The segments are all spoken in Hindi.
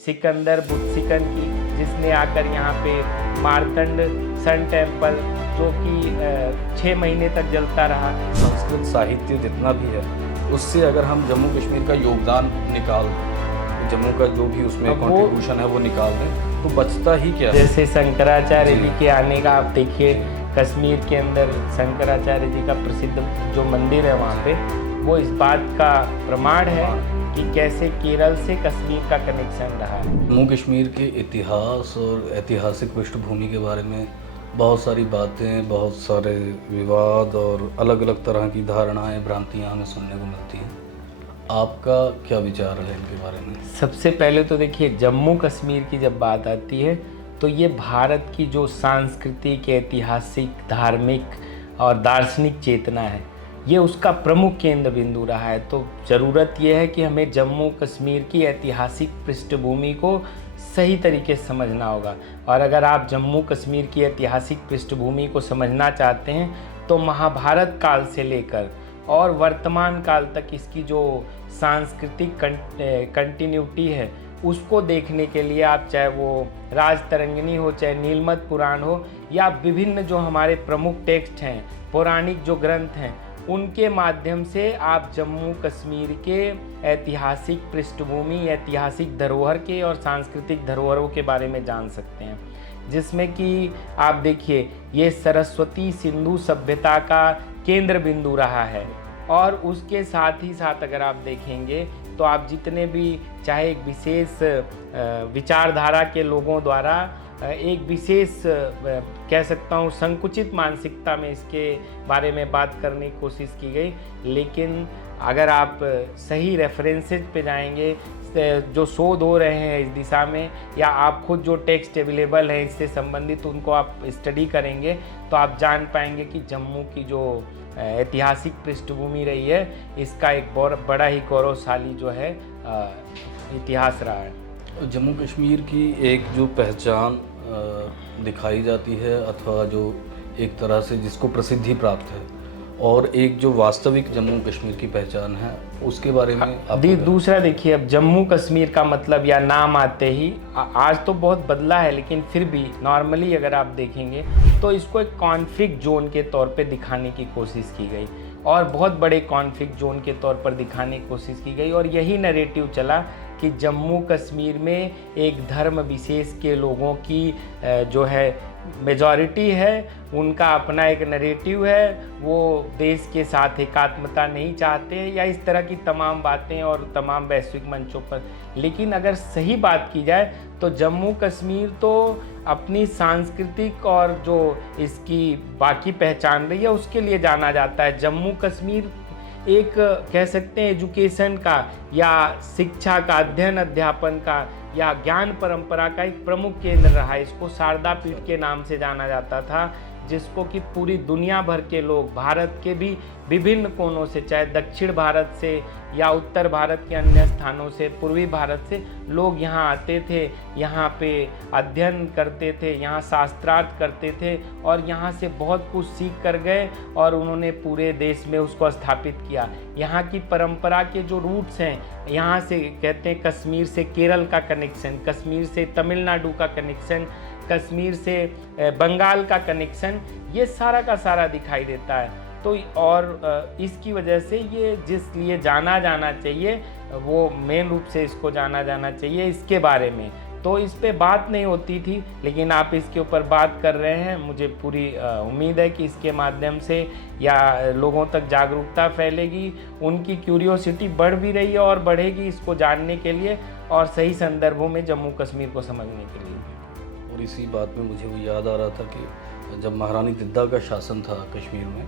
सिकंदर बुत्सिकन की, जिसने आकर यहाँ पे मार्तंड सन टेम्पल जो कि 6 महीने तक जलता रहा। संस्कृत साहित्य जितना भी है उससे अगर हम जम्मू कश्मीर का योगदान निकाल दें, जम्मू का जो भी उसमें कंट्रीब्यूशन है वो निकाल दें तो बचता ही क्या है। जैसे शंकराचार्य जी के आने का आप देखिए, कश्मीर के अंदर शंकराचार्य जी का प्रसिद्ध जो मंदिर है वहाँ पे, वो इस बात का प्रमाण है कि कैसे केरल से कश्मीर का कनेक्शन रहा है। जम्मू कश्मीर के इतिहास और ऐतिहासिक पृष्ठभूमि के बारे में बहुत सारी बातें, बहुत सारे विवाद और अलग अलग तरह की धारणाएं, भ्रांतियां हमें सुनने को मिलती हैं। आपका क्या विचार है इनके बारे में? सबसे पहले तो देखिए, जम्मू कश्मीर की जब बात आती है तो ये भारत की जो सांस्कृतिक, ऐतिहासिक, धार्मिक और दार्शनिक चेतना है, ये उसका प्रमुख केंद्र बिंदु रहा है। तो ज़रूरत यह है कि हमें जम्मू कश्मीर की ऐतिहासिक पृष्ठभूमि को सही तरीके से समझना होगा। और अगर आप जम्मू कश्मीर की ऐतिहासिक पृष्ठभूमि को समझना चाहते हैं तो महाभारत काल से लेकर और वर्तमान काल तक इसकी जो सांस्कृतिक कंटिन्यूटी है उसको देखने के लिए आप, चाहे वो राजतरंगिणी हो, चाहे नीलमत पुराण हो, या विभिन्न जो हमारे प्रमुख टेक्स्ट हैं, पौराणिक जो ग्रंथ हैं, उनके माध्यम से आप जम्मू कश्मीर के ऐतिहासिक पृष्ठभूमि, ऐतिहासिक धरोहर के और सांस्कृतिक धरोहरों के बारे में जान सकते हैं। जिसमें कि आप देखिए, ये सरस्वती सिंधु सभ्यता का केंद्र बिंदु रहा है। और उसके साथ ही साथ अगर आप देखेंगे तो आप जितने भी, चाहे एक विशेष विचारधारा के लोगों द्वारा एक विशेष, कह सकता हूँ, संकुचित मानसिकता में इसके बारे में बात करने की कोशिश की गई। लेकिन अगर आप सही रेफरेंसेज पे जाएंगे, जो शोध हो रहे हैं इस दिशा में, या आप खुद जो टेक्स्ट अवेलेबल है इससे संबंधित, उनको आप स्टडी करेंगे तो आप जान पाएंगे कि जम्मू की जो ऐतिहासिक पृष्ठभूमि रही है, इसका एक बड़ा ही गौरवशाली जो है इतिहास रहा है। जम्मू कश्मीर की एक जो पहचान दिखाई जाती है, अथवा जो एक तरह से जिसको प्रसिद्धि प्राप्त है, और एक जो वास्तविक जम्मू कश्मीर की पहचान है, उसके बारे में आप दूसरा देखिए, अब जम्मू कश्मीर का मतलब या नाम आते ही, आज तो बहुत बदला है, लेकिन फिर भी नॉर्मली अगर आप देखेंगे तो इसको एक कॉन्फ्लिक्ट जोन के तौर पे दिखाने की कोशिश की गई, और बहुत बड़े कॉन्फ्लिक्ट जोन के तौर पर दिखाने की कोशिश की गई। और यही नैरेटिव चला कि जम्मू कश्मीर में एक धर्म विशेष के लोगों की जो है मेजॉरिटी है, उनका अपना एक नैरेटिव है, वो देश के साथ एकात्मता नहीं चाहते, या इस तरह की तमाम बातें और तमाम वैश्विक मंचों पर। लेकिन अगर सही बात की जाए तो जम्मू कश्मीर तो अपनी सांस्कृतिक और जो इसकी बाकी पहचान रही है उसके लिए जाना जाता है। जम्मू कश्मीर एक, कह सकते हैं, एजुकेशन का या शिक्षा का, अध्ययन अध्यापन का या ज्ञान परंपरा का एक प्रमुख केंद्र रहा है। इसको शारदा पीठ के नाम से जाना जाता था, जिसको कि पूरी दुनिया भर के लोग, भारत के भी विभिन्न कोनों से, चाहे दक्षिण भारत से या उत्तर भारत के अन्य स्थानों से, पूर्वी भारत से लोग यहाँ आते थे, यहाँ पे अध्ययन करते थे, यहाँ शास्त्रार्थ करते थे, और यहाँ से बहुत कुछ सीख कर गए और उन्होंने पूरे देश में उसको स्थापित किया। यहाँ की परंपरा के जो रूट्स हैं, यहाँ से कहते हैं कश्मीर से केरल का कनेक्शन, कश्मीर से तमिलनाडु का कनेक्शन, कश्मीर से बंगाल का कनेक्शन, ये सारा का सारा दिखाई देता है। तो और इसकी वजह से ये जिस लिए जाना जाना चाहिए, वो मेन रूप से इसको जाना जाना चाहिए इसके बारे में। तो इस पे बात नहीं होती थी, लेकिन आप इसके ऊपर बात कर रहे हैं। मुझे पूरी उम्मीद है कि इसके माध्यम से या लोगों तक जागरूकता फैलेगी, उनकी क्यूरियोसिटी बढ़ भी रही है और बढ़ेगी इसको जानने के लिए और सही संदर्भों में जम्मू कश्मीर को समझने के लिए। और इसी बात में मुझे वो याद आ रहा था कि जब महारानी दिद्दा का शासन था कश्मीर में,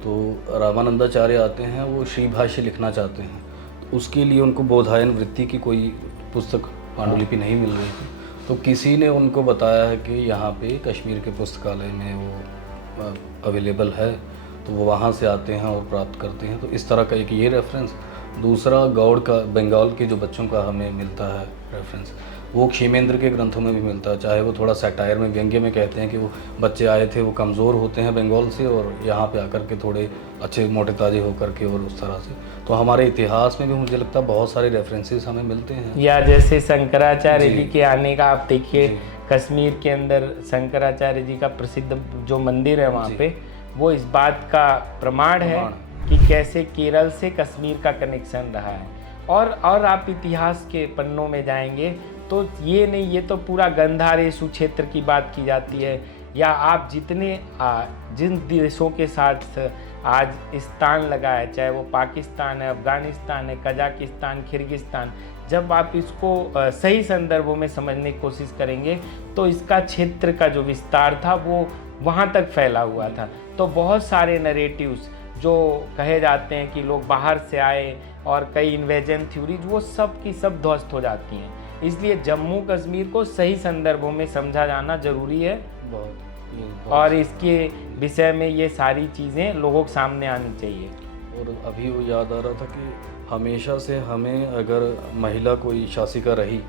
तो रामानंदाचार्य आते हैं, वो श्री भाष्य लिखना चाहते हैं, तो उसके लिए उनको बोधायन वृत्ति की कोई पुस्तक, पांडुलिपि नहीं मिल रही थी। तो किसी ने उनको बताया है कि यहाँ पे कश्मीर के पुस्तकालय में वो अवेलेबल है, तो वो वहाँ से आते हैं और प्राप्त करते हैं। तो इस तरह का एक ये रेफरेंस। दूसरा, गौड़ का, बंगाल के जो बच्चों का हमें मिलता है रेफरेंस, वो क्षीमेंद्र के ग्रंथों में भी मिलता है। चाहे वो थोड़ा सैटायर में, व्यंग्य में कहते हैं कि वो बच्चे आए थे, वो कमज़ोर होते हैं बंगाल से और यहाँ पे आकर के थोड़े अच्छे मोटे ताजे होकर के, और उस तरह से। तो हमारे इतिहास में भी मुझे लगता है बहुत सारे रेफरेंसेस हमें मिलते हैं। या जैसे शंकराचार्य जी के आने का आप देखिए, जी। कश्मीर के अंदर शंकराचार्य जी का प्रसिद्ध जो मंदिर है वहाँ जी। पे, वो इस बात का प्रमाण है कि कैसे केरल से कश्मीर का कनेक्शन रहा है। और आप इतिहास के पन्नों में जाएंगे तो ये नहीं, ये तो पूरा गंधारेसु क्षेत्र की बात की जाती है, या आप जिन देशों के साथ आज स्थान लगा है, चाहे वो पाकिस्तान है, अफ़गानिस्तान है, कजाकिस्तान, किर्गिस्तान, जब आप इसको सही संदर्भों में समझने की कोशिश करेंगे तो इसका क्षेत्र का जो विस्तार था वो वहाँ तक फैला हुआ था। तो बहुत सारे नरेटिव्स जो कहे जाते हैं कि लोग बाहर से आए और कई इन्वेजन थ्योरीज, वो सब की सब ध्वस्त हो जाती हैं। इसलिए जम्मू कश्मीर को सही संदर्भों में समझा जाना ज़रूरी है बहुत। और इसके विषय में ये सारी चीज़ें लोगों के सामने आनी चाहिए। और अभी वो याद आ रहा था कि हमेशा से हमें अगर महिला कोई शासिका रही,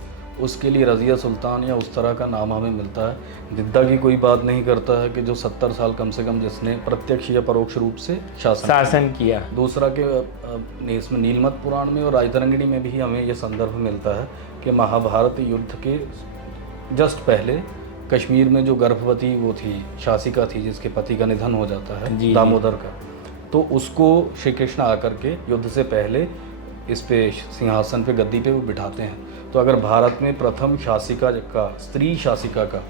उसके लिए रज़िया सुल्तान या उस तरह का नाम हमें मिलता है। दिद्दा की कोई बात नहीं करता है कि जो 70 साल कम से कम जिसने प्रत्यक्ष या परोक्ष रूप से शासन किया। दूसरा के इसमें नीलमत पुराण में और राजतरंगिणी में भी हमें ये संदर्भ मिलता है कि महाभारत युद्ध के जस्ट पहले कश्मीर में जो गर्भवती वो थी, शासिका थी, जिसके पति का निधन हो जाता है, दामोदर का, तो उसको श्री कृष्ण आकर के युद्ध से पहले इस पे सिंहासन पे, गद्दी पे वो बिठाते हैं। तो अगर भारत में प्रथम शासिका का, स्त्री शासिका का,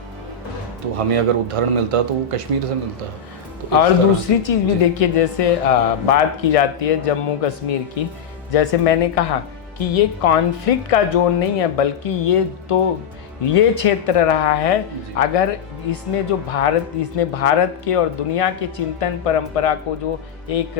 तो हमें अगर उदाहरण मिलता है तो वो कश्मीर से मिलता है। तो और दूसरी चीज़ भी देखिए, जैसे बात की जाती है जम्मू कश्मीर की, जैसे मैंने कहा कि ये कॉन्फ्लिक्ट का जोन नहीं है, बल्कि ये क्षेत्र रहा है। अगर इसने भारत के और दुनिया के चिंतन परंपरा को जो एक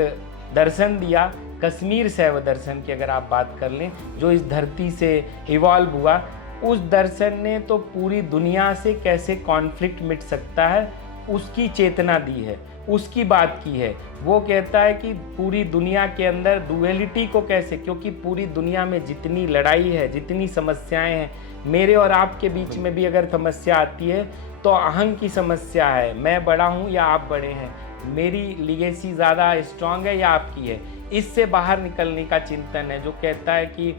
दर्शन दिया, कश्मीर शैव दर्शन की अगर आप बात कर लें, जो इस धरती से इवॉल्व हुआ, उस दर्शन ने तो पूरी दुनिया से कैसे कॉन्फ्लिक्ट मिट सकता है उसकी चेतना दी है, उसकी बात की है। वो कहता है कि पूरी दुनिया के अंदर डुअलिटी को कैसे, क्योंकि पूरी दुनिया में जितनी लड़ाई है, जितनी समस्याएं हैं, मेरे और आपके बीच में भी अगर समस्या आती है तो अहंग की समस्या है, मैं बड़ा हूँ या आप बड़े हैं, मेरी लीगेसी ज़्यादा स्ट्रांग है या आपकी है। इससे बाहर निकलने का चिंतन है जो कहता है कि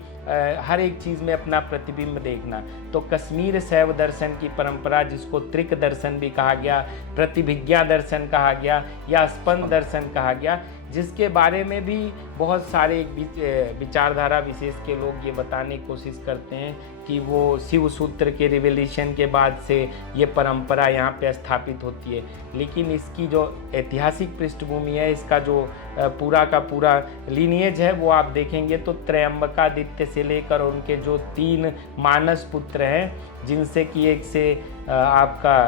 हर एक चीज़ में अपना प्रतिबिंब देखना। तो कश्मीर शैव दर्शन की परंपरा, जिसको त्रिक दर्शन भी कहा गया, प्रतिभिज्ञा दर्शन कहा गया या स्पंद दर्शन कहा गया, जिसके बारे में भी बहुत सारे विचारधारा विशेष के लोग ये बताने की कोशिश करते हैं कि वो शिव सूत्र के रिवोल्यूशन के बाद से ये परंपरा यहाँ पे स्थापित होती है। लेकिन इसकी जो ऐतिहासिक पृष्ठभूमि है, इसका जो पूरा का पूरा लीनिएज है, वो आप देखेंगे तो त्रयंबकादित्य से लेकर उनके जो 3 मानस पुत्र हैं, जिनसे कि एक से आपका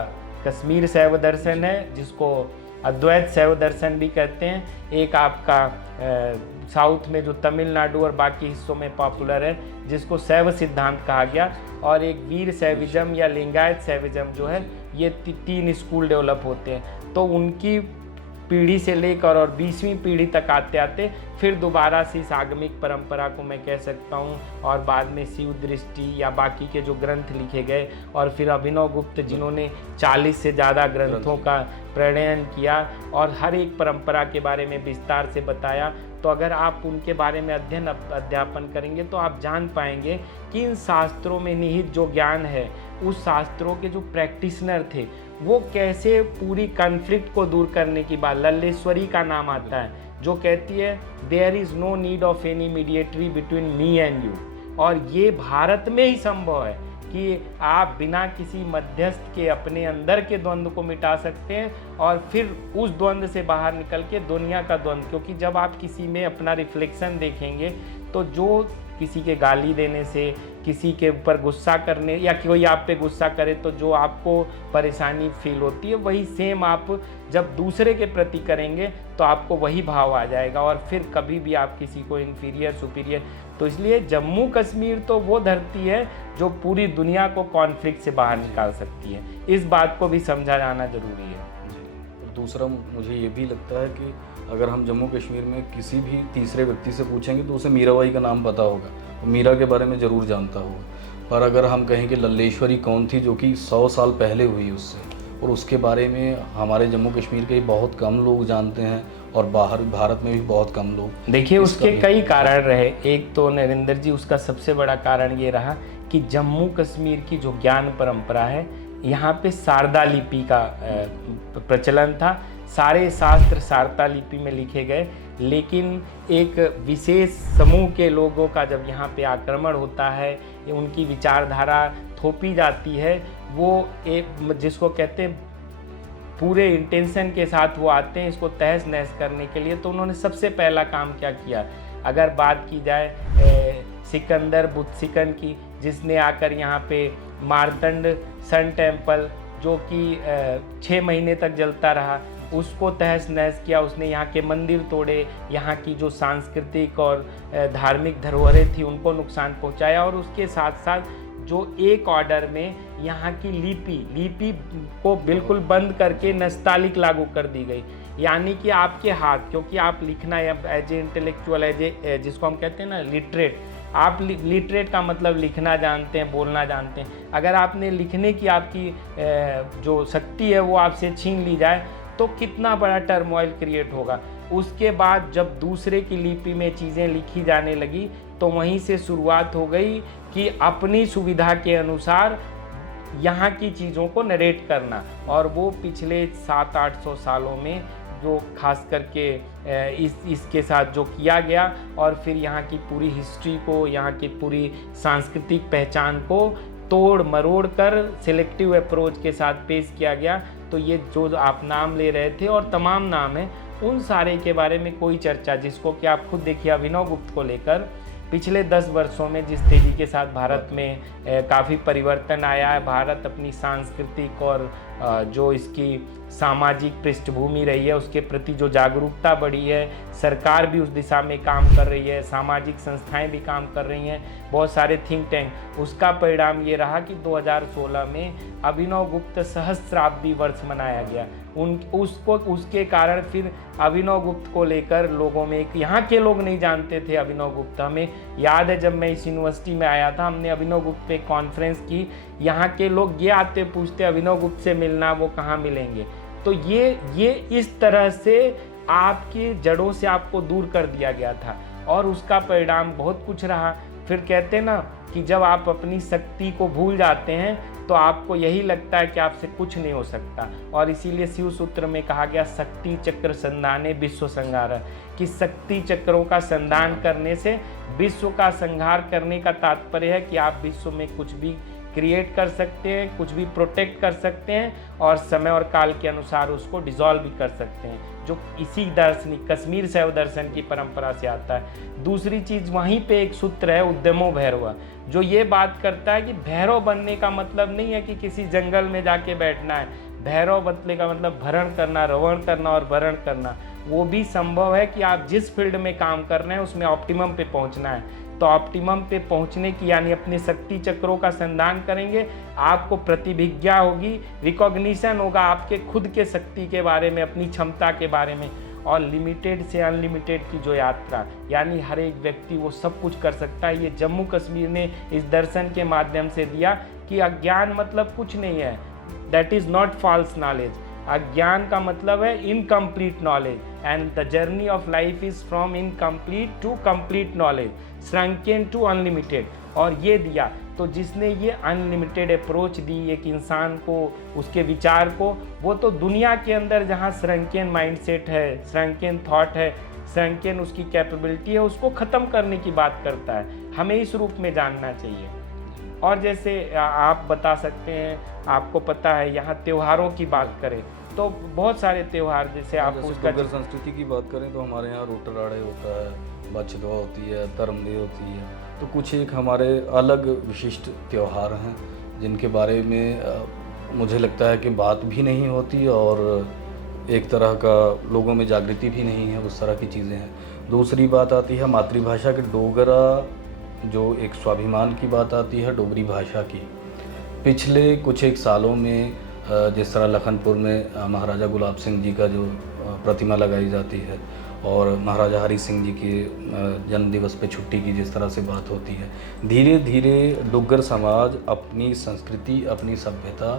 कश्मीर शैव दर्शन है, जिसको अद्वैत शैव दर्शन भी कहते हैं, एक आपका साउथ में जो तमिलनाडु और बाकी हिस्सों में पॉपुलर है, जिसको शैव सिद्धांत कहा गया, और एक वीर शैविज्म या लिंगायत शैविज्म जो है, ये 3 स्कूल डेवलप होते हैं। तो उनकी पीढ़ी से लेकर और 20वीं पीढ़ी तक आते आते फिर दोबारा से इस आगमिक परंपरा को मैं कह सकता हूँ, और बाद में शिव दृष्टि या बाकी के जो ग्रंथ लिखे गए, और फिर अभिनव गुप्त जिन्होंने 40 से ज़्यादा ग्रंथों का प्रणयन किया और हर एक परंपरा के बारे में विस्तार से बताया। तो अगर आप उनके बारे में अध्यापन करेंगे तो आप जान पाएंगे कि इन शास्त्रों में निहित जो ज्ञान है, उस शास्त्रों के जो प्रैक्टिशनर थे, वो कैसे पूरी कॉन्फ्लिक्ट को दूर करने की बात, लल्लेश्वरी का नाम आता है, जो कहती है there is no need of any mediatory between me and you. और ये भारत में ही संभव है कि आप बिना किसी मध्यस्थ के अपने अंदर के द्वंद्व को मिटा सकते हैं और फिर उस द्वंद्व से बाहर निकल के दुनिया का द्वंद्व, क्योंकि जब आप किसी में अपना रिफ्लेक्शन देखेंगे तो जो किसी के गाली देने से, किसी के ऊपर गुस्सा करने या कोई आप पे गुस्सा करे तो जो आपको परेशानी फील होती है, वही सेम आप जब दूसरे के प्रति करेंगे तो आपको वही भाव आ जाएगा और फिर कभी भी आप किसी को इन्फीरियर सुपीरियर। तो इसलिए जम्मू कश्मीर तो वो धरती है जो पूरी दुनिया को कॉन्फ्लिक्ट से बाहर निकाल सकती है। इस बात को भी समझा जाना ज़रूरी है। और दूसरा मुझे ये भी लगता है कि अगर हम जम्मू कश्मीर में किसी भी तीसरे व्यक्ति से पूछेंगे तो उसे मीराबाई का नाम पता होगा, मीरा के बारे में ज़रूर जानता होगा। पर अगर हम कहें कि लल्लेश्वरी कौन थी, जो कि 100 साल पहले हुई उससे, और उसके बारे में हमारे जम्मू कश्मीर के बहुत कम लोग जानते हैं और बाहर भारत में भी बहुत कम लोग। देखिए उसके कई कारण रहे। एक तो नरेंद्र जी, उसका सबसे बड़ा कारण ये रहा कि जम्मू कश्मीर की जो ज्ञान परंपरा है, यहाँ पे शारदा लिपि का प्रचलन था। सारे शास्त्र शारदा लिपि में लिखे गए, लेकिन एक विशेष समूह के लोगों का जब यहाँ पे आक्रमण होता है, उनकी विचारधारा थोपी जाती है, वो एक जिसको कहते हैं पूरे इंटेंशन के साथ वो आते हैं इसको तहस नहस करने के लिए। तो उन्होंने सबसे पहला काम क्या किया, अगर बात की जाए सिकंदर बुत्सिकन की, जिसने आकर यहाँ पे मार्तंड सन टेम्पल, जो कि 6 महीने तक जलता रहा, उसको तहस नहस किया। उसने यहाँ के मंदिर तोड़े, यहाँ की जो सांस्कृतिक और धार्मिक धरोहरें थी उनको नुकसान पहुँचाया, और उसके साथ साथ जो एक ऑर्डर में यहाँ की लिपि को बिल्कुल बंद करके नस्तालिक लागू कर दी गई। यानी कि आपके हाथ, क्योंकि आप लिखना as a intellectual, as a जिसको हम कहते हैं ना लिटरेट, आप लिटरेट का मतलब लिखना जानते हैं, बोलना जानते हैं। अगर आपने लिखने की आपकी जो शक्ति है वो आपसे छीन ली जाए तो कितना बड़ा टर्मोइल क्रिएट होगा। उसके बाद जब दूसरे की लिपि में चीज़ें लिखी जाने लगी तो वहीं से शुरुआत हो गई कि अपनी सुविधा के अनुसार यहाँ की चीज़ों को नरेट करना। और वो पिछले 700-800 सालों में जो खास करके इसके साथ जो किया गया, और फिर यहाँ की पूरी हिस्ट्री को, यहाँ की पूरी सांस्कृतिक पहचान को तोड़ मरोड़ कर सिलेक्टिव अप्रोच के साथ पेश किया गया। तो ये जो आप नाम ले रहे थे और तमाम नाम हैं, उन सारे के बारे में कोई चर्चा, जिसको कि आप खुद देखिए अभिनव गुप्त को लेकर पिछले 10 वर्षों में जिस तेज़ी के साथ भारत में काफ़ी परिवर्तन आया है, भारत अपनी सांस्कृतिक और जो इसकी सामाजिक पृष्ठभूमि रही है उसके प्रति जो जागरूकता बढ़ी है, सरकार भी उस दिशा में काम कर रही है, सामाजिक संस्थाएं भी काम कर रही हैं, बहुत सारे थिंक टैंक। उसका परिणाम ये रहा कि 2016 में अभिनव गुप्त सहस्राब्दी वर्ष मनाया गया। उसके कारण फिर अभिनव गुप्त को लेकर लोगों में यहाँ के लोग नहीं जानते थे अभिनव गुप्त। हमें याद है जब मैं इस यूनिवर्सिटी में आया था, हमने अभिनव गुप्त पे कॉन्फ्रेंस की, यहाँ के लोग ये आते पूछते अभिनव गुप्त से मिलना, वो कहाँ मिलेंगे। तो ये इस तरह से आपकी जड़ों से आपको दूर कर दिया गया था, और उसका परिणाम बहुत कुछ रहा। फिर कहते हैं ना कि जब आप अपनी शक्ति को भूल जाते हैं तो आपको यही लगता है कि आपसे कुछ नहीं हो सकता। और इसीलिए शिव सूत्र में कहा गया शक्ति चक्र संधाने विश्व संहार, कि शक्ति चक्रों का संधान करने से विश्व का संहार करने का तात्पर्य है कि आप विश्व में कुछ भी क्रिएट कर सकते हैं, कुछ भी प्रोटेक्ट कर सकते हैं, और समय और काल के अनुसार उसको डिसॉल्व भी कर सकते हैं, जो इसी दार्शनिक कश्मीर शैव दर्शन की परंपरा से आता है। दूसरी चीज़ वहीं पे एक सूत्र है उद्यमो भैरव, जो ये बात करता है कि भैरव बनने का मतलब नहीं है कि किसी जंगल में जाके बैठना है। भैरव बनने का मतलब भरण करना, रवण करना और वरण करना। वो भी संभव है कि आप जिस फील्ड में काम कर रहे हैं उसमें ऑप्टिमम पे पहुंचना है, तो ऑप्टिमम पे पहुंचने की यानी अपने शक्ति चक्रों का संधान करेंगे, आपको प्रतिभिज्ञा होगी, रिकॉग्निशन होगा आपके खुद के शक्ति के बारे में, अपनी क्षमता के बारे में। और लिमिटेड से अनलिमिटेड की जो यात्रा, यानी हर एक व्यक्ति वो सब कुछ कर सकता है। ये जम्मू कश्मीर ने इस दर्शन के माध्यम से दिया कि अज्ञान मतलब कुछ नहीं है, that is not false knowledge. अज्ञान का मतलब है incomplete knowledge, and the journey of life is from incomplete to complete knowledge, shrunken to unlimited. और ये दिया, तो जिसने ये अनलिमिटेड अप्रोच दी एक इंसान को, उसके विचार को, वो तो दुनिया के अंदर जहाँ श्रंकेन माइंडसेट है, श्रंकेन थॉट है, श्रंकेन उसकी कैपेबिलिटी है, उसको ख़त्म करने की बात करता है। हमें इस रूप में जानना चाहिए। और जैसे आप बता सकते हैं, आपको पता है यहाँ त्योहारों की बात करें तो बहुत सारे त्योहार, जैसे आप उसका अगर संस्कृति की बात करें तो हमारे यहाँ रोटराड़े होता है, बछदुआ होती है, धर्मदेव होती है, तो कुछ एक हमारे अलग विशिष्ट त्योहार हैं जिनके बारे में मुझे लगता है कि बात भी नहीं होती और एक तरह का लोगों में जागृति भी नहीं है, उस तरह की चीज़ें हैं। दूसरी बात आती है मातृभाषा के डोगरा, जो एक स्वाभिमान की बात आती है डोगरी भाषा की। पिछले कुछ एक सालों में जिस तरह लखनपुर में महाराजा गुलाब सिंह जी का जो प्रतिमा लगाई जाती है, और महाराजा हरि सिंह जी के जन्म दिवस पे छुट्टी की जिस तरह से बात होती है, धीरे धीरे डुग्गर समाज अपनी संस्कृति, अपनी सभ्यता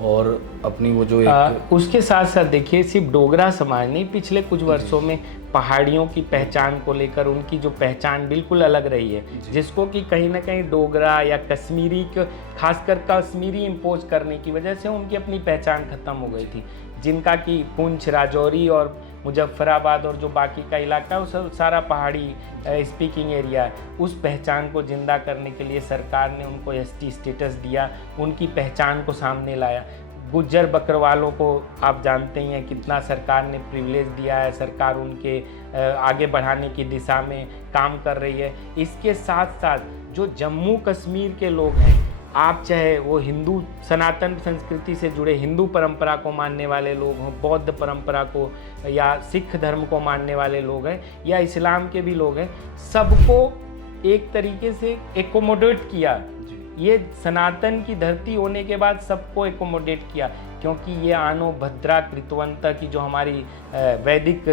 और अपनी वो जो एक उसके साथ साथ देखिए, सिर्फ डोगरा समाज नहीं, पिछले कुछ वर्षों में पहाड़ियों की पहचान को लेकर उनकी जो पहचान बिल्कुल अलग रही है, जिसको कि कहीं ना कहीं डोगरा या कश्मीरी, खासकर कश्मीरी इम्पोज करने की वजह से उनकी अपनी पहचान खत्म हो गई थी, जिनका कि पुंछ, राजौरी और मुजफ्फराबाद और जो बाकी का इलाका है वो सब सारा पहाड़ी स्पीकिंग एरिया है। उस पहचान को ज़िंदा करने के लिए सरकार ने उनको एसटी स्टेटस दिया, उनकी पहचान को सामने लाया। गुज्जर बकरवालों को आप जानते ही हैं कितना सरकार ने प्रिविलेज दिया है, सरकार उनके आगे बढ़ाने की दिशा में काम कर रही है। इसके साथ साथ जो जम्मू कश्मीर के लोग हैं, आप चाहे वो हिंदू सनातन संस्कृति से जुड़े हिंदू परंपरा को मानने वाले लोग हों, बौद्ध परंपरा को या सिख धर्म को मानने वाले लोग हैं या इस्लाम के भी लोग हैं, सबको एक तरीके से एकोमोडेट किया। ये सनातन की धरती होने के बाद सबको एकोमोडेट किया, क्योंकि ये आनो भद्रा कृतवंत की जो हमारी वैदिक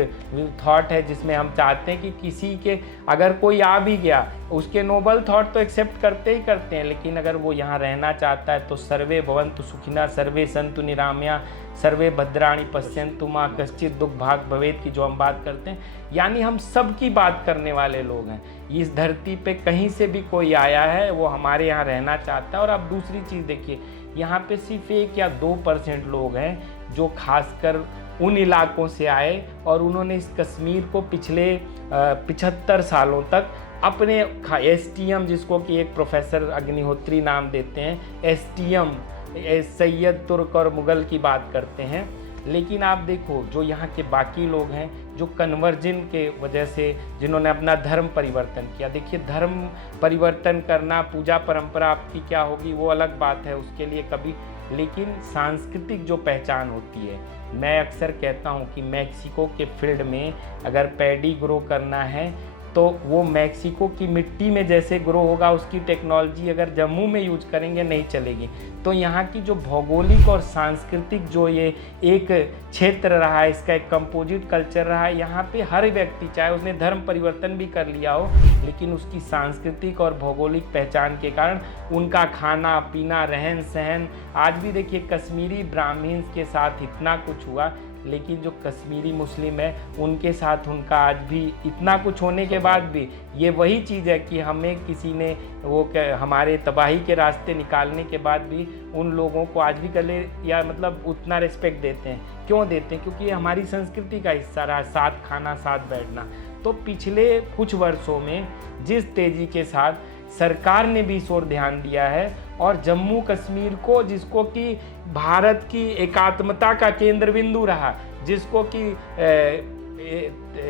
थॉट है, जिसमें हम चाहते हैं कि किसी के अगर कोई आ भी गया, उसके नोबल थॉट तो एक्सेप्ट करते ही करते हैं, लेकिन अगर वो यहाँ रहना चाहता है तो सर्वे भवन्तु सुखिनः, सर्वे सन्तु निरामया, सर्वे भद्राणि पश्यन्तु मा कश्चित् दुःख भाग् भवेत् की जो हम बात करते हैं, यानी हम सब की बात करने वाले लोग हैं। इस धरती पे कहीं से भी कोई आया है, वो हमारे यहाँ रहना चाहता है। और अब दूसरी चीज़ देखिए, यहाँ पे सिर्फ 1 या 2% लोग हैं जो खासकर उन इलाकों से आए और उन्होंने इस कश्मीर को पिछले 75 सालों तक अपने एसटीएम, जिसको कि एक प्रोफेसर अग्निहोत्री नाम देते हैं, एसटीएम सैयद, तुर्क और मुग़ल की बात करते हैं। लेकिन आप देखो जो यहाँ के बाकी लोग हैं, जो कन्वर्जन के वजह से जिन्होंने अपना धर्म परिवर्तन किया, देखिए धर्म परिवर्तन करना, पूजा परंपरा आपकी क्या होगी वो अलग बात है, उसके लिए कभी, लेकिन सांस्कृतिक जो पहचान होती है, मैं अक्सर कहता हूँ कि मैक्सिको के फील्ड में अगर पैडी ग्रो करना है तो वो मैक्सिको की मिट्टी में जैसे ग्रो होगा, उसकी टेक्नोलॉजी अगर जम्मू में यूज करेंगे नहीं चलेगी। तो यहाँ की जो भौगोलिक और सांस्कृतिक जो ये एक क्षेत्र रहा है, इसका एक कंपोजिट कल्चर रहा है, यहाँ पे हर व्यक्ति चाहे उसने धर्म परिवर्तन भी कर लिया हो, लेकिन उसकी सांस्कृतिक और भौगोलिक पहचान के कारण उनका खाना पीना, रहन सहन, आज भी देखिए कश्मीरी ब्राह्मण्स के साथ इतना कुछ हुआ, लेकिन जो कश्मीरी मुस्लिम है उनके साथ उनका आज भी इतना कुछ होने के बाद भी ये वही चीज़ है कि हमें किसी ने वो हमारे तबाही के रास्ते निकालने के बाद भी उन लोगों को आज भी गले या मतलब उतना रिस्पेक्ट देते हैं। क्यों देते हैं? क्योंकि ये हमारी संस्कृति का हिस्सा रहा, साथ खाना, साथ बैठना। तो पिछले कुछ वर्षों में जिस तेज़ी के साथ सरकार ने भी इस ओर ध्यान दिया है और जम्मू कश्मीर को, जिसको कि भारत की एकात्मता का केंद्र बिंदु रहा, जिसको कि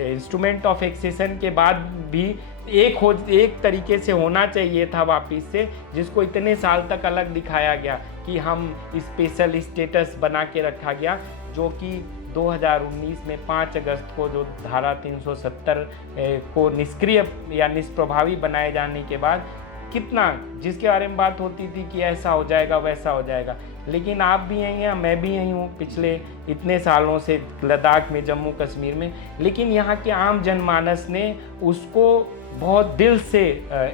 इंस्ट्रूमेंट ऑफ एक्सेशन के बाद भी एक तरीके से होना चाहिए था वापिस से, जिसको इतने साल तक अलग दिखाया गया कि हम स्पेशल स्टेटस बना के रखा गया, जो कि 2019 में 5 अगस्त को जो धारा 370 को निष्क्रिय या निष्प्रभावी बनाए जाने के बाद कितना, जिसके बारे में बात होती थी कि ऐसा हो जाएगा वैसा हो जाएगा, लेकिन आप भी यहीं हैं, मैं भी यहीं हूँ पिछले इतने सालों से लद्दाख में, जम्मू कश्मीर में, लेकिन यहाँ के आम जनमानस ने उसको बहुत दिल से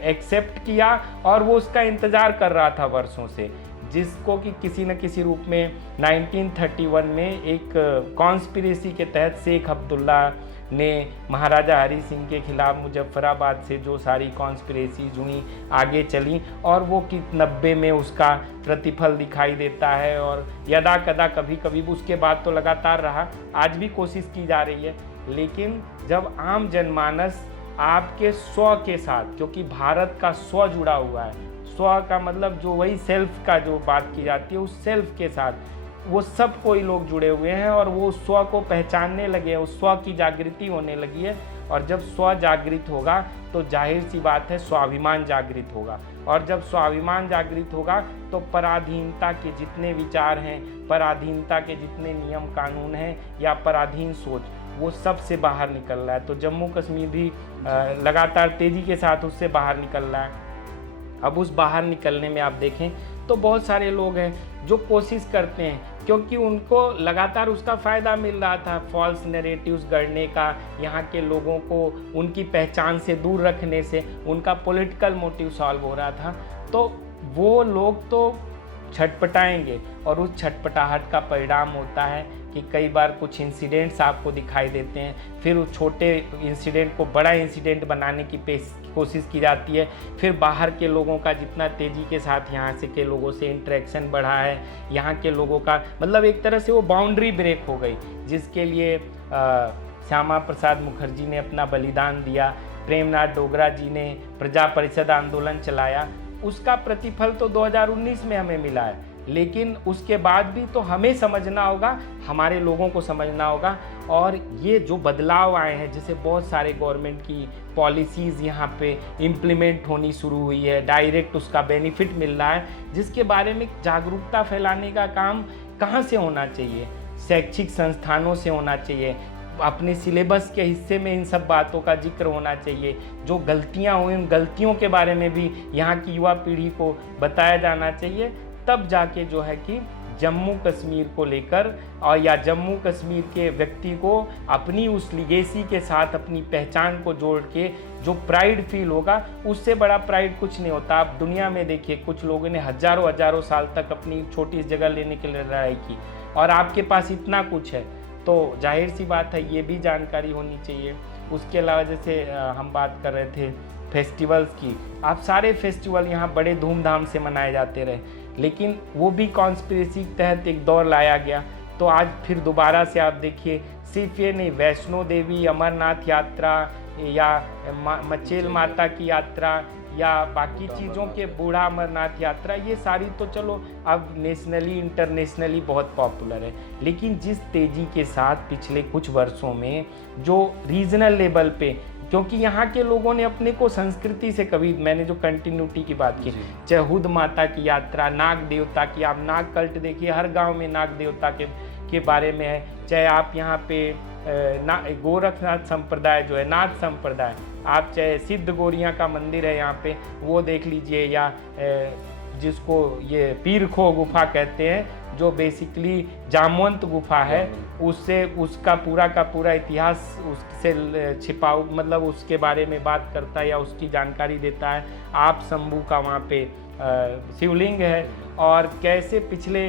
एक्सेप्ट किया और वो उसका इंतज़ार कर रहा था वर्षों से, जिसको कि किसी न किसी रूप में 1931 में एक कॉन्स्पिरेसी के तहत शेख अब्दुल्ला ने महाराजा हरि सिंह के खिलाफ मुजफ्फराबाद से जो सारी कॉन्स्पिरेसी हुई आगे चली, और वो कि 90 में उसका प्रतिफल दिखाई देता है, और यदा कदा कभी कभी उसके बाद तो लगातार रहा, आज भी कोशिश की जा रही है। लेकिन जब आम जनमानस आपके स्व के साथ, क्योंकि भारत का स्व जुड़ा हुआ है, स्व का मतलब जो वही सेल्फ का जो बात की जाती है, उस सेल्फ के साथ वो सब कोई लोग जुड़े हुए हैं और वो स्व को पहचानने लगे हैं, उस स्व की जागृति होने लगी है। और जब स्व जागृत होगा तो जाहिर सी बात है स्वाभिमान जागृत होगा, और जब स्वाभिमान जागृत होगा तो पराधीनता के जितने विचार हैं, पराधीनता के जितने नियम कानून हैं या पराधीन सोच, वो सब से बाहर निकल रहा है। तो जम्मू कश्मीर भी लगातार तेज़ी के साथ उससे बाहर निकल रहा है। अब उस बाहर निकलने में आप देखें तो बहुत सारे लोग हैं जो कोशिश करते हैं, क्योंकि उनको लगातार उसका फ़ायदा मिल रहा था, फॉल्स नैरेटिव्स गढ़ने का, यहाँ के लोगों को उनकी पहचान से दूर रखने से उनका पॉलिटिकल मोटिव सॉल्व हो रहा था। तो वो लोग तो छटपटाएंगे और उस छटपटाहट का परिणाम होता है कि कई बार कुछ इंसिडेंट्स आपको दिखाई देते हैं, फिर उस छोटे इंसिडेंट को बड़ा इंसिडेंट बनाने की कोशिश की जाती है। फिर बाहर के लोगों का जितना तेज़ी के साथ यहाँ से के लोगों से इंटरेक्शन बढ़ा है, यहाँ के लोगों का मतलब एक तरह से वो बाउंड्री ब्रेक हो गई, जिसके लिए श्यामा प्रसाद मुखर्जी ने अपना बलिदान दिया, प्रेमनाथ डोगरा जी ने प्रजा परिषद आंदोलन चलाया, उसका प्रतिफल तो 2019 में हमें मिला है। लेकिन उसके बाद भी तो हमें समझना होगा, हमारे लोगों को समझना होगा। और ये जो बदलाव आए हैं, जैसे बहुत सारे गवर्नमेंट की पॉलिसीज़ यहाँ पे इम्प्लीमेंट होनी शुरू हुई है, डायरेक्ट उसका बेनिफिट मिल रहा है, जिसके बारे में जागरूकता फैलाने का काम कहाँ से होना चाहिए? शैक्षिक संस्थानों से होना चाहिए, अपने सिलेबस के हिस्से में इन सब बातों का जिक्र होना चाहिए। जो गलतियाँ हुई उन गलतियों के बारे में भी यहाँ की युवा पीढ़ी को बताया जाना चाहिए। तब जाके जो है कि जम्मू कश्मीर को लेकर और या जम्मू कश्मीर के व्यक्ति को अपनी उस लिगेसी के साथ अपनी पहचान को जोड़ के जो प्राइड फील होगा, उससे बड़ा प्राइड कुछ नहीं होता। आप दुनिया में देखिए, कुछ लोगों ने हजारों हजारों साल तक अपनी छोटी जगह लेने के लिए लड़ाई की और आपके पास इतना कुछ है, तो जाहिर सी बात है ये भी जानकारी होनी चाहिए। उसके अलावा जैसे हम बात कर रहे थे फेस्टिवल्स की, आप सारे फेस्टिवल यहाँ बड़े धूमधाम से मनाए जाते रहे, लेकिन वो भी कॉन्स्पिरेसी के तहत एक दौर लाया गया। तो आज फिर दोबारा से आप देखिए, सिर्फ ये नहीं, वैष्णो देवी अमरनाथ यात्रा या मचेल माता की यात्रा या बाकी चीज़ों के बूढ़ा अमरनाथ यात्रा, ये सारी तो चलो अब नेशनली इंटरनेशनली बहुत पॉपुलर है। लेकिन जिस तेज़ी के साथ पिछले कुछ वर्षों में जो रीजनल लेवल पे, क्योंकि यहाँ के लोगों ने अपने को संस्कृति से कभी, मैंने जो कंटिन्यूटी की बात की, चाहे हुद माता की यात्रा, नाग देवता की, आप नाग कल्ट देखिए, हर गांव में नाग देवता के बारे में है। चाहे आप यहाँ पे गोरखनाथ संप्रदाय जो है, नाथ संप्रदाय, आप चाहे सिद्ध गौरिया का मंदिर है यहाँ पे, वो देख लीजिए, या जिसको ये पीर खो गुफा कहते हैं, जो बेसिकली जामवंत गुफा है, उससे उसका पूरा का पूरा इतिहास उससे छिपाऊ, मतलब उसके बारे में बात करता है या उसकी जानकारी देता है। आप शंभू का वहाँ पे शिवलिंग है और कैसे पिछले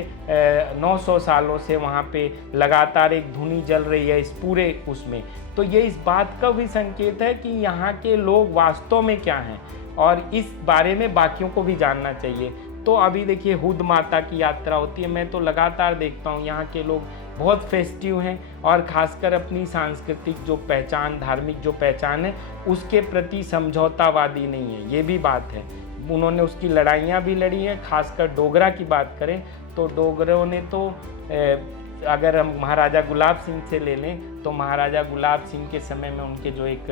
900 सालों से वहाँ पे लगातार एक धुनी जल रही है इस पूरे उसमें। तो ये इस बात का भी संकेत है कि यहाँ के लोग वास्तव में क्या हैं और इस बारे में बाकियों को भी जानना चाहिए। तो अभी देखिए हुद माता की यात्रा होती है, मैं तो लगातार देखता हूँ यहाँ के लोग बहुत फेस्टिव हैं और ख़ासकर अपनी सांस्कृतिक जो पहचान, धार्मिक जो पहचान है, उसके प्रति समझौतावादी नहीं है, ये भी बात है। उन्होंने उसकी लड़ाइयाँ भी लड़ी हैं। खासकर डोगरा की बात करें तो डोगरों ने तो अगर हम महाराजा गुलाब सिंह से ले लें तो महाराजा गुलाब सिंह के समय में उनके जो एक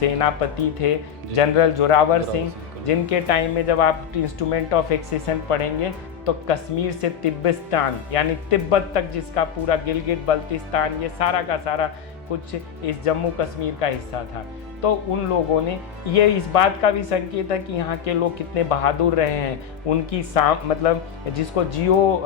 सेनापति थे जनरल जोरावर सिंह, जिनके टाइम में जब आप इंस्ट्रूमेंट ऑफ एक्सेशन पढ़ेंगे तो कश्मीर से तिब्बतिस्तान यानी तिब्बत तक, जिसका पूरा गिलगिट बल्तिस्तान, ये सारा का सारा कुछ इस जम्मू कश्मीर का हिस्सा था। तो उन लोगों ने, ये इस बात का भी संकेत है कि यहाँ के लोग कितने बहादुर रहे हैं। उनकी मतलब जिसको जियो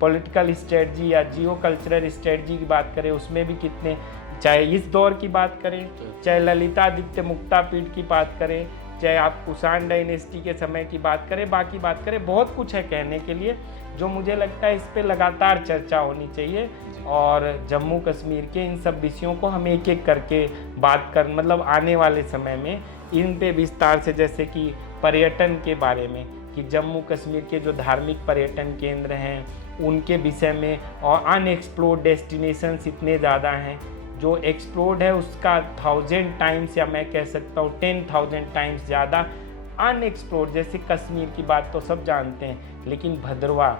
पॉलिटिकल स्ट्रेटजी या जियो कल्चरल स्ट्रेटजी की बात करें, उसमें भी कितने, चाहे इस दौर की बात करें, चाहे ललितादित्य मुक्तापीठ की बात करें, चाहे आप कुषाण डायनेस्टी के समय की बात करें, बाकी बात करें, बहुत कुछ है कहने के लिए, जो मुझे लगता है इस पे लगातार चर्चा होनी चाहिए। और जम्मू कश्मीर के इन सब विषयों को हम एक एक करके बात कर, मतलब आने वाले समय में इन पे विस्तार से, जैसे कि पर्यटन के बारे में, कि जम्मू कश्मीर के जो धार्मिक पर्यटन केंद्र हैं उनके विषय में, और अनएक्सप्लोर्ड डेस्टिनेशंस इतने ज़्यादा हैं, जो एक्सप्लोर्ड है उसका 1000 टाइम्स या मैं कह सकता हूँ 10,000 टाइम्स ज़्यादा अनएक्सप्लोर्ड। जैसे कश्मीर की बात तो सब जानते हैं, लेकिन भद्रवाह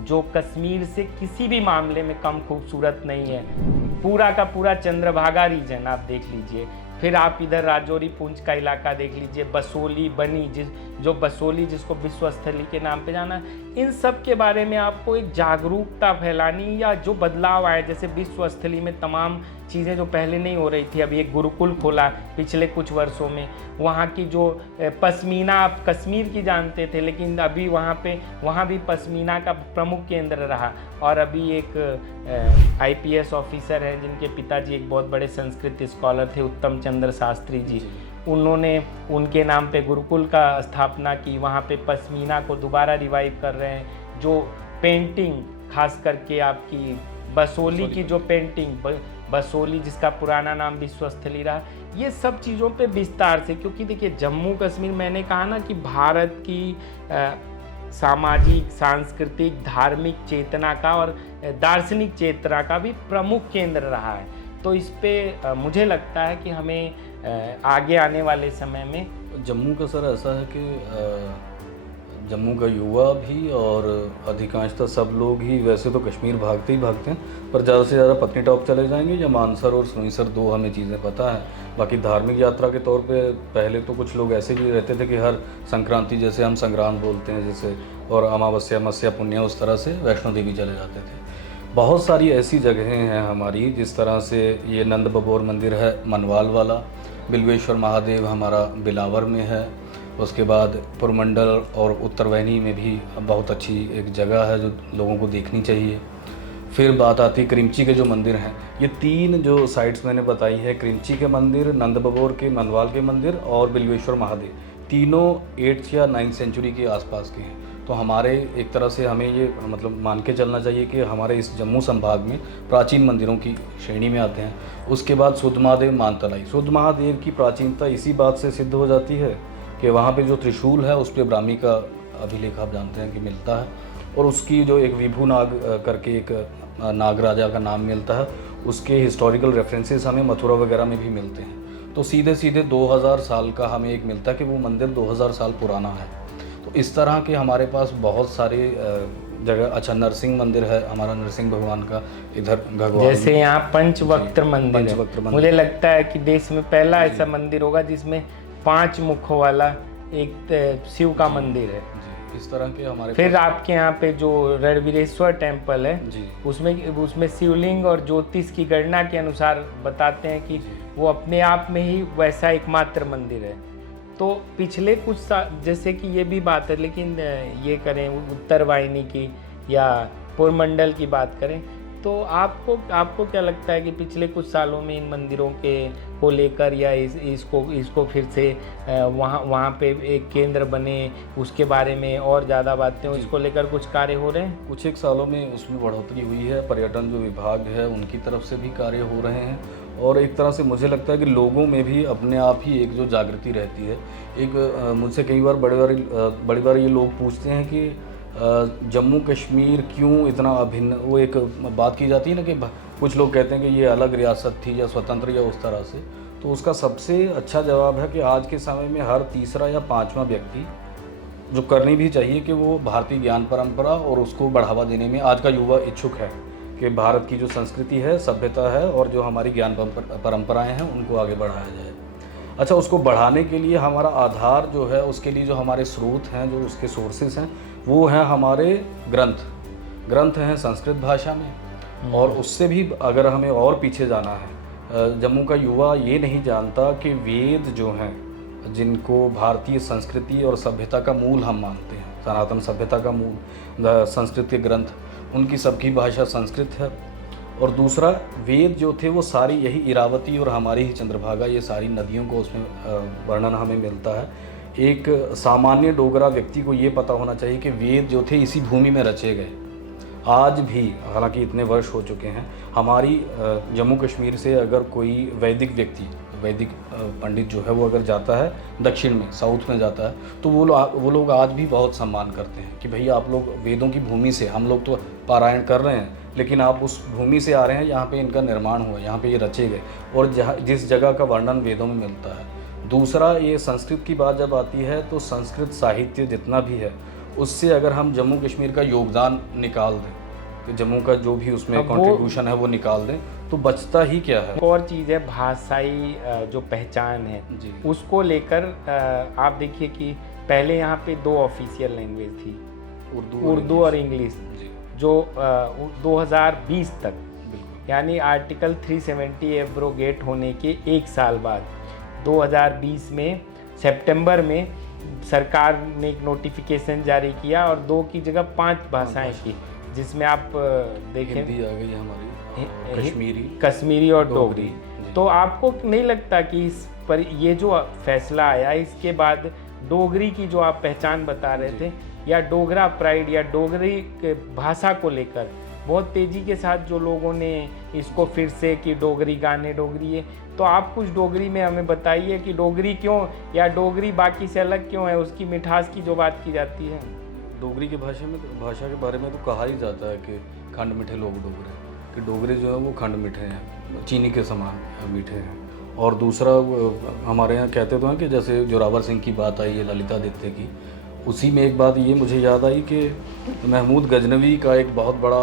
जो कश्मीर से किसी भी मामले में कम खूबसूरत नहीं है, पूरा का पूरा चंद्रभागा रीजन आप देख लीजिए। फिर आप इधर राजौरी पुंछ का इलाका देख लीजिए, बसोली, बनी, जो बसोली जिसको विश्व स्थली के नाम पे जाना, इन सब के बारे में आपको एक जागरूकता फैलानी, या जो बदलाव आए, जैसे विश्व स्थली में तमाम चीज़ें जो पहले नहीं हो रही थी, अभी एक गुरुकुल खोला पिछले कुछ वर्षों में। वहाँ की जो पश्मीना, आप कश्मीर की जानते थे, लेकिन अभी वहाँ भी पश्मीना का प्रमुख केंद्र रहा। और अभी एक IPS ऑफिसर हैं जिनके पिताजी एक बहुत बड़े संस्कृत स्कॉलर थे, उत्तम चंद्र शास्त्री जी। उन्होंने उनके नाम पे गुरुकुल का स्थापना की। वहाँ पे पश्मीना को दोबारा रिवाइव कर रहे हैं। जो पेंटिंग, खास करके आपकी बसोली की जो पेंटिंग, बसोली जिसका पुराना नाम विश्वस्थली रहा, ये सब चीज़ों पे विस्तार से, क्योंकि देखिए जम्मू कश्मीर, मैंने कहा ना कि भारत की सामाजिक, सांस्कृतिक, धार्मिक चेतना का और दार्शनिक चेतना का भी प्रमुख केंद्र रहा है। तो इस पे मुझे लगता है कि हमें आगे आने वाले समय में जम्मू का सर ऐसा है कि जम्मू का युवा भी और अधिकांशतः सब लोग ही वैसे तो कश्मीर भागते ही भागते हैं, पर ज़्यादा से ज़्यादा पत्नीटॉप चले जाएंगे या मानसर और सुनीसर, 2 हमें चीज़ें पता है। बाकी धार्मिक यात्रा के तौर पे पहले तो कुछ लोग ऐसे भी रहते थे कि हर संक्रांति, जैसे हम संक्रांत बोलते हैं जैसे, और अमावस्या, मत्स्य, पुण्य, उस तरह से वैष्णो देवी चले जाते थे। बहुत सारी ऐसी जगहें हैं हमारी, जिस तरह से ये नंद बबोर मंदिर है मनवाल वाला, बिल्वेश्वर महादेव हमारा बिलावर में है, उसके बाद पुरमंडल और उत्तरवैनी में भी बहुत अच्छी एक जगह है जो लोगों को देखनी चाहिए। फिर बात आती है क्रिमची के जो मंदिर हैं, ये 3 जो साइट्स मैंने बताई है, क्रिमची के मंदिर, नंद बबोर के, मनवाल के मंदिर और बिल्वेश्वर महादेव, तीनों 8th या 9th सेंचुरी के आसपास के हैं। तो हमारे एक तरह से हमें ये मतलब मान के चलना चाहिए कि हमारे इस जम्मू संभाग में प्राचीन मंदिरों की श्रेणी में आते हैं। उसके बाद शुद्ध महादेव, मानतलाई। शुद्ध महादेव की प्राचीनता इसी बात से सिद्ध हो जाती है कि वहाँ पे जो त्रिशूल है उस पर ब्राह्मी का अभिलेख आप जानते हैं कि मिलता है, और उसकी जो एक विभू नाग करके एक नाग राजा का नाम मिलता है, उसके हिस्टोरिकल रेफरेंसेस हमें मथुरा वगैरह में भी मिलते हैं। तो सीधे सीधे 2000 साल का हमें एक मिलता है कि वो मंदिर 2000 साल पुराना है। तो इस तरह के हमारे पास बहुत सारे जगह। अच्छा, नरसिंह मंदिर है हमारा, नरसिंह भगवान का इधर भगवान, जैसे यहाँ पंचवक्त्र मंदिर है। मुझे लगता है कि देश में पहला ऐसा मंदिर होगा जिसमें 5 मुखों वाला एक शिव का मंदिर है। इस तरह के हमारे फिर आपके यहाँ पे जो रणवीरेश्वर टेम्पल है, उसमें शिवलिंग और ज्योतिष की गणना के अनुसार बताते हैं कि वो अपने आप में ही वैसा एकमात्र मंदिर है। तो पिछले कुछ जैसे कि ये भी बात है, लेकिन ये करें उत्तर वाहिनी की या पुरमंडल की बात करें, तो आपको क्या लगता है कि पिछले कुछ सालों में इन मंदिरों को लेकर या इसको फिर से वहाँ पे एक केंद्र बने, उसके बारे में और ज़्यादा बातें हो, इसको लेकर कुछ कार्य हो रहे हैं? कुछ एक सालों में उसमें बढ़ोतरी हुई है। पर्यटन जो विभाग है उनकी तरफ से भी कार्य हो रहे हैं, और एक तरह से मुझे लगता है कि लोगों में भी अपने आप ही एक जो जागृति रहती है। एक मुझसे कई बार बड़ी बार ये लोग पूछते हैं कि जम्मू कश्मीर क्यों इतना अभिन्न, वो एक बात की जाती है ना कि कुछ लोग कहते हैं कि ये अलग रियासत थी या स्वतंत्र या उस तरह से। तो उसका सबसे अच्छा जवाब है कि आज के समय में हर तीसरा या 5वां व्यक्ति, जो करनी भी चाहिए, कि वो भारतीय ज्ञान परंपरा और उसको बढ़ावा देने में आज का युवा इच्छुक है कि भारत की जो संस्कृति है, सभ्यता है और जो हमारी ज्ञान परंपराएं हैं उनको आगे बढ़ाया जाए। अच्छा, उसको बढ़ाने के लिए हमारा आधार जो है, उसके लिए जो हमारे स्रोत हैं, जो उसके सोर्सेस हैं, वो हैं हमारे ग्रंथ हैं संस्कृत भाषा में। और उससे भी अगर हमें और पीछे जाना है, जम्मू का युवा ये नहीं जानता कि वेद जो हैं, जिनको भारतीय संस्कृति और सभ्यता का मूल हम मानते हैं, सनातन सभ्यता का मूल संस्कृत के ग्रंथ, उनकी सबकी भाषा संस्कृत है। और दूसरा, वेद जो थे वो सारी यही इरावती और हमारी ही चंद्रभागा, ये सारी नदियों को उसमें वर्णन हमें मिलता है। एक सामान्य डोगरा व्यक्ति को ये पता होना चाहिए कि वेद जो थे इसी भूमि में रचे गए। आज भी, हालांकि इतने वर्ष हो चुके हैं, हमारी जम्मू कश्मीर से अगर कोई वैदिक व्यक्ति, वैदिक पंडित जो है वो अगर जाता है दक्षिण में, साउथ में जाता है, तो वो लोग आज भी बहुत सम्मान करते हैं कि भैया आप लोग वेदों की भूमि से, हम लोग तो पारायण कर रहे हैं लेकिन आप उस भूमि से आ रहे हैं, यहाँ पे इनका निर्माण हुआ, यहाँ पे ये रचे गए, और जिस जगह का वर्णन वेदों में मिलता है। दूसरा, ये संस्कृत की बात जब आती है तो संस्कृत साहित्य जितना भी है उससे अगर हम जम्मू कश्मीर का योगदान निकाल दें, तो जम्मू का जो भी उसमें कंट्रीब्यूशन है वो निकाल दें, तो बचता ही क्या है। और चीज़ है भाषाई जो पहचान है जी, उसको लेकर आप देखिए कि पहले यहाँ पे 2 ऑफिशियल लैंग्वेज थी, उर्दू और इंग्लिश, जो 2020 तक यानी आर्टिकल 370 एब्रोगेट होने के 1 साल बाद 2020 में सितंबर में सरकार ने एक नोटिफिकेशन जारी किया और 2 की जगह 5 भाषाएं की, जिसमें आप देखें हिंदी आ गई हमारी, कश्मीरी और डोगरी। तो आपको नहीं लगता कि इस पर ये जो फैसला आया इसके बाद डोगरी की जो आप पहचान बता रहे थे या डोगरा प्राइड या डोगरी भाषा को लेकर बहुत तेज़ी के साथ जो लोगों ने इसको फिर से कि डोगरी गाने डोगरी है, तो आप कुछ डोगरी में हमें बताइए कि डोगरी क्यों या डोगरी बाकी से अलग क्यों है, उसकी मिठास की जो बात की जाती है। डोगरी के भाषा के बारे में तो कहा ही जाता है कि खंड मीठे लोग डोगरे, कि डोगरे जो है वो खंड मीठे हैं, चीनी के समान मीठे हैं। और दूसरा हमारे यहाँ कहते तो हैं कि जैसे जोरावर सिंह की बात आई है ललितादित्य की, उसी में एक बात ये मुझे याद आई कि महमूद गजनवी का एक बहुत बड़ा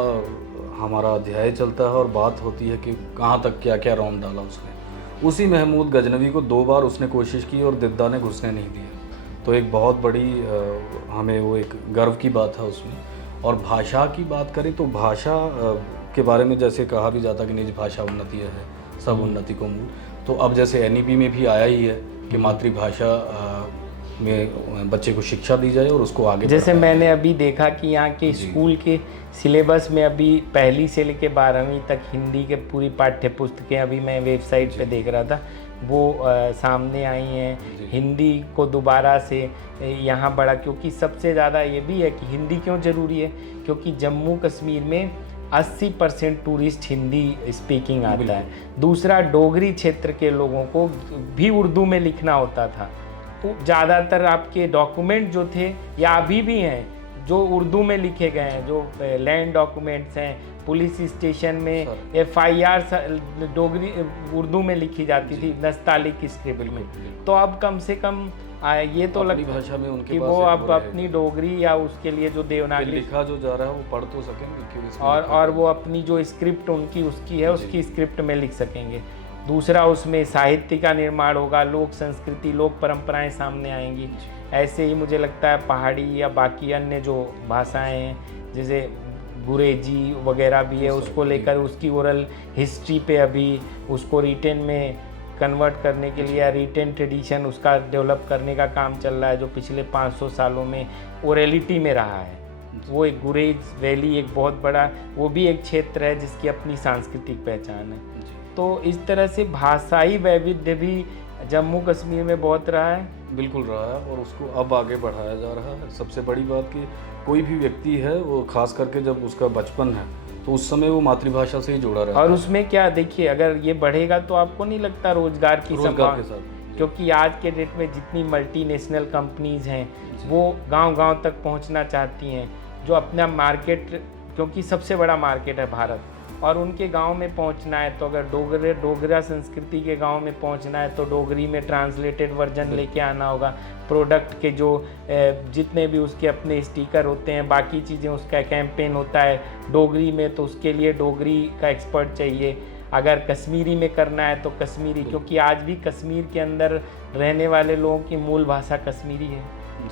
हमारा अध्याय चलता है और बात होती है कि कहाँ तक क्या क्या रौंद डाला उसने। उसी महमूद गजनवी को 2 बार उसने कोशिश की और दिद्दा ने घुसने नहीं दिया। तो एक बहुत बड़ी हमें वो एक गर्व की बात है उसमें। और भाषा की बात करें तो भाषा के बारे में जैसे कहा भी जाता कि निज भाषा उन्नति है सब उन्नति को मूल, तो अब जैसे NEP में भी आया ही है कि मातृभाषा में बच्चे को शिक्षा दी जाए और उसको आगे जैसे मैंने अभी देखा कि यहाँ के स्कूल के सिलेबस में अभी 1 से लेकर 12वीं तक हिंदी के पूरी पाठ्य पुस्तकें अभी मैं वेबसाइट पे देख रहा था वो सामने आई हैं। हिंदी को दोबारा से यहाँ बढ़ा, क्योंकि सबसे ज़्यादा ये भी है कि हिंदी क्यों ज़रूरी है, क्योंकि जम्मू कश्मीर में 80% टूरिस्ट हिंदी स्पीकिंग आता है। दूसरा, डोगरी क्षेत्र के लोगों को भी उर्दू में लिखना होता था, तो ज़्यादातर आपके डॉक्यूमेंट जो थे या अभी भी हैं जो उर्दू में लिखे गए हैं, जो लैंड डॉक्यूमेंट्स हैं, पुलिस स्टेशन में FIR डोगरी उर्दू में लिखी जाती थी, नस्तालिक स्क्रिप्ट में। तो अब कम से कम ये तो लगता भाषा में उनके कि वो अब अपनी डोगरी या उसके लिए जो देवनागरी लिखा जो जा रहा है वो पढ़ तो सकेंगे और वो अपनी जो स्क्रिप्ट उनकी उसकी है उसकी स्क्रिप्ट में लिख सकेंगे। दूसरा, उसमें साहित्य का निर्माण होगा, लोक संस्कृति लोक परंपराएं सामने आएंगी। ऐसे ही मुझे लगता है पहाड़ी या बाकी अन्य जो भाषाएं हैं जैसे गुरेजी वगैरह भी है, उसको लेकर उसकी ओरल हिस्ट्री पे अभी उसको रिटेन में कन्वर्ट करने के लिए रिटेन ट्रेडिशन उसका डेवलप करने का काम चल रहा है, जो पिछले 500 सालों में ओरेलिटी में रहा है। वो एक गुरेज वैली एक बहुत बड़ा वो भी एक क्षेत्र है जिसकी अपनी सांस्कृतिक पहचान है। तो इस तरह से भाषाई वैविध्य भी जम्मू कश्मीर में बहुत रहा है, बिल्कुल रहा है, और उसको अब आगे बढ़ाया जा रहा है। सबसे बड़ी बात कि कोई भी व्यक्ति है वो खास करके जब उसका बचपन है तो उस समय वो मातृभाषा से ही जुड़ा रहता है। और उसमें क्या देखिए, अगर ये बढ़ेगा तो आपको नहीं लगता रोजगार की संभावना, क्योंकि आज के डेट में जितनी मल्टीनेशनल कंपनीज हैं वो गांव-गांव तक पहुंचना चाहती हैं, जो अपना मार्केट, क्योंकि सबसे बड़ा मार्केट है भारत, और उनके गांव में पहुंचना है तो अगर डोगरा संस्कृति के गांव में पहुंचना है तो डोगरी में ट्रांसलेटेड वर्जन लेके आना होगा। प्रोडक्ट के जो जितने भी उसके अपने स्टिकर होते हैं, बाकी चीज़ें, उसका कैंपेन होता है डोगरी में, तो उसके लिए डोगरी का एक्सपर्ट चाहिए। अगर कश्मीरी में करना है तो कश्मीरी, क्योंकि आज भी कश्मीर के अंदर रहने वाले लोगों की मूल भाषा कश्मीरी है,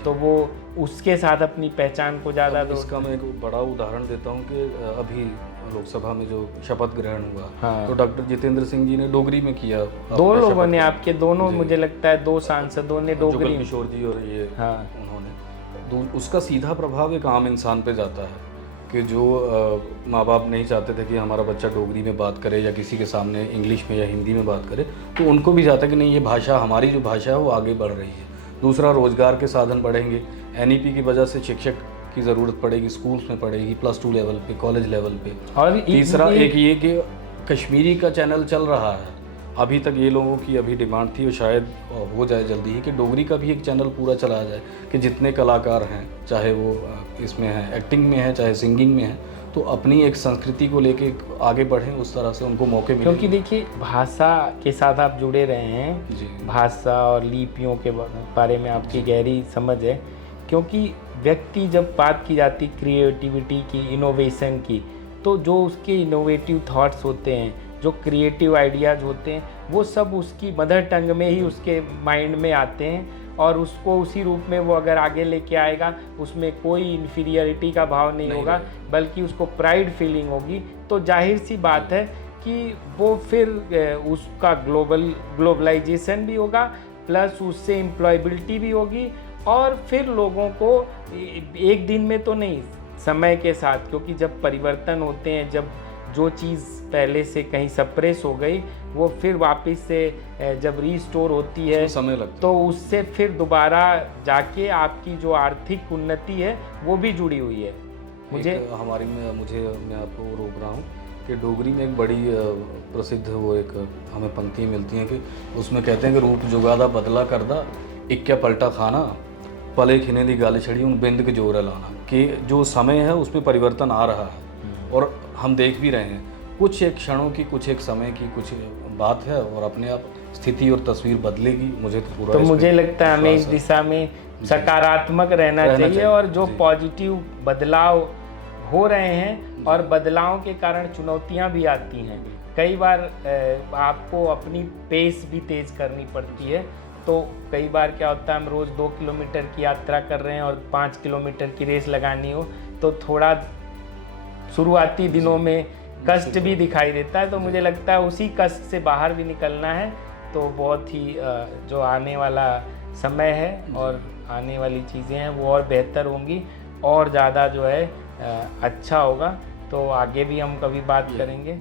तो वो उसके साथ अपनी पहचान को ज़्यादा इसका मैं एक बड़ा उदाहरण देता हूँ कि अभी लोकसभा में जो शपथ ग्रहण हुआ, हाँ। तो डॉक्टर जितेंद्र सिंह जी ने डोगरी में किया। 2 लोगों ने, आपके दोनों मुझे लगता है 2 सांसदों ने डोगरी, किशोर जी और ये, हाँ, उन्होंने, उसका सीधा प्रभाव एक आम इंसान पे जाता है कि जो माँ बाप नहीं चाहते थे कि हमारा बच्चा डोगरी में बात करे या किसी के सामने इंग्लिश में या हिंदी में बात करे, तो उनको भी जाता है कि नहीं, ये भाषा हमारी जो भाषा है वो आगे बढ़ रही है। दूसरा, रोजगार के साधन बढ़ेंगे। NEP की वजह से शिक्षक की ज़रूरत पड़ेगी, स्कूल्स में पड़ेगी, +2 लेवल पे, कॉलेज लेवल पे। और तीसरा एक ये कि कश्मीरी का चैनल चल रहा है, अभी तक ये लोगों की अभी डिमांड थी और शायद हो जाए जल्दी ही कि डोगरी का भी एक चैनल पूरा चलाया जाए, कि जितने कलाकार हैं, चाहे वो इसमें हैं, एक्टिंग में है, चाहे सिंगिंग में है, तो अपनी एक संस्कृति को लेके आगे बढ़ें, उस तरह से उनको मौके मिले। क्योंकि देखिए, भाषा के साथ आप जुड़े रहे हैं जी, भाषा और लिपियों के बारे में आपकी गहरी समझ है, क्योंकि व्यक्ति जब बात की जाती क्रिएटिविटी की, इनोवेशन की, तो जो उसके इनोवेटिव थॉट्स होते हैं, जो क्रिएटिव आइडियाज़ होते हैं, वो सब उसकी मदर टंग में ही उसके माइंड में आते हैं, और उसको उसी रूप में वो अगर आगे लेके आएगा, उसमें कोई इन्फीरियरिटी का भाव नहीं होगा, बल्कि उसको प्राइड फीलिंग होगी। तो जाहिर सी बात है क्योंकि वो फिर उसका ग्लोबलाइजेशन भी होगा, प्लस उससे एम्प्लॉयबिलिटी भी होगी, और फिर लोगों को एक दिन में तो नहीं, समय के साथ, क्योंकि जब परिवर्तन होते हैं, जब जो चीज़ पहले से कहीं सप्रेस हो गई वो फिर वापस से जब रीस्टोर होती है समय लगता है, तो उससे फिर दोबारा जाके आपकी जो आर्थिक उन्नति है वो भी जुड़ी हुई है। मुझे मैं आपको रोक रहा हूँ कि डोगरी में एक बड़ी प्रसिद्ध वो एक हमें पंक्तियाँ मिलती हैं कि उसमें कहते हैं कि रूप जुगादा बदला करदा इक्या पलटा खाना पले खिने दी गाल छड़ी उन बिंद के जोर लाना, कि जो समय है उसमें परिवर्तन आ रहा है और हम देख भी रहे हैं, कुछ एक क्षणों की, कुछ एक समय की कुछ बात है और अपने आप स्थिति और तस्वीर बदलेगी। मुझे तो पूरा मुझे लगता है हमें इस दिशा में सकारात्मक रहना चाहिए और जो पॉजिटिव बदलाव हो रहे हैं, और बदलाव के कारण चुनौतियां भी आती हैं। कई बार आपको अपनी पेस भी तेज करनी पड़ती है, तो कई बार क्या होता है हम रोज़ 2 किलोमीटर की यात्रा कर रहे हैं और 5 किलोमीटर की रेस लगानी हो तो थोड़ा शुरुआती दिनों में कष्ट भी दिखाई देता है। तो मुझे लगता है उसी कष्ट से बाहर भी निकलना है, तो बहुत ही जो आने वाला समय है और आने वाली चीज़ें हैं वो और बेहतर होंगी और ज़्यादा जो है अच्छा होगा। तो आगे भी हम कभी बात करेंगे।